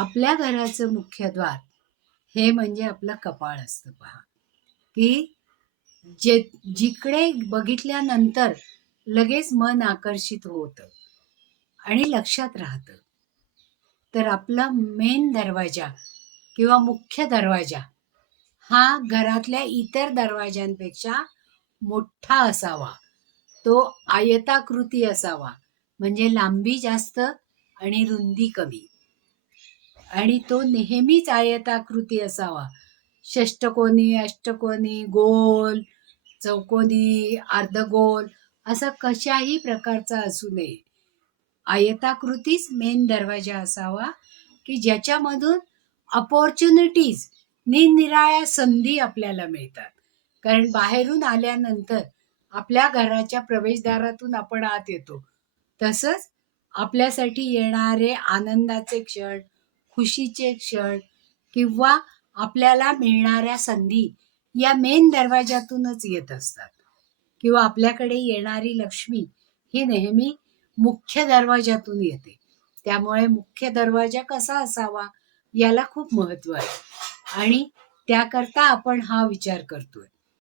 आपल्या घराचं मुख्य द्वार हे म्हणजे आपलं कपाळ असतं पहा. की जे जिकडे बघितल्यानंतर लगेच मन आकर्षित होतं आणि लक्षात राहतं. तर आपला मेन दरवाजा किंवा मुख्य दरवाजा हा घरातल्या इतर दरवाजांपेक्षा मोठा असावा. तो आयताकृती असावा. म्हणजे लांबी जास्त आणि रुंदी कमी. आणि तो नेहमीच आयताकृती असावा. षष्टकोनी अष्टकोनी गोल चौकोनी अर्धगोल असा कशाही प्रकारचा असू नये. आयताकृतीच मेन दरवाजा असावा की ज्याच्यामधून अपॉर्च्युनिटीज निरनिराळ्या संधी आपल्याला मिळतात. कारण बाहेरून आल्यानंतर आपल्या घराच्या प्रवेशद्वारातून आपण आत येतो. तसंच आपल्यासाठी येणारे आनंदाचे क्षण खुशीचे क्षण किंवा आपल्याला मिळणाऱ्या संधी या मेन दरवाजातूनच येत असतात. किंवा आपल्याकडे येणारी लक्ष्मी ही नेहमी मुख्य दरवाजातून येते. त्यामुळे मुख्य दरवाजा कसा असावा याला खूप महत्त्व आहे. आणि त्याकरता आपण हा विचार करतोय.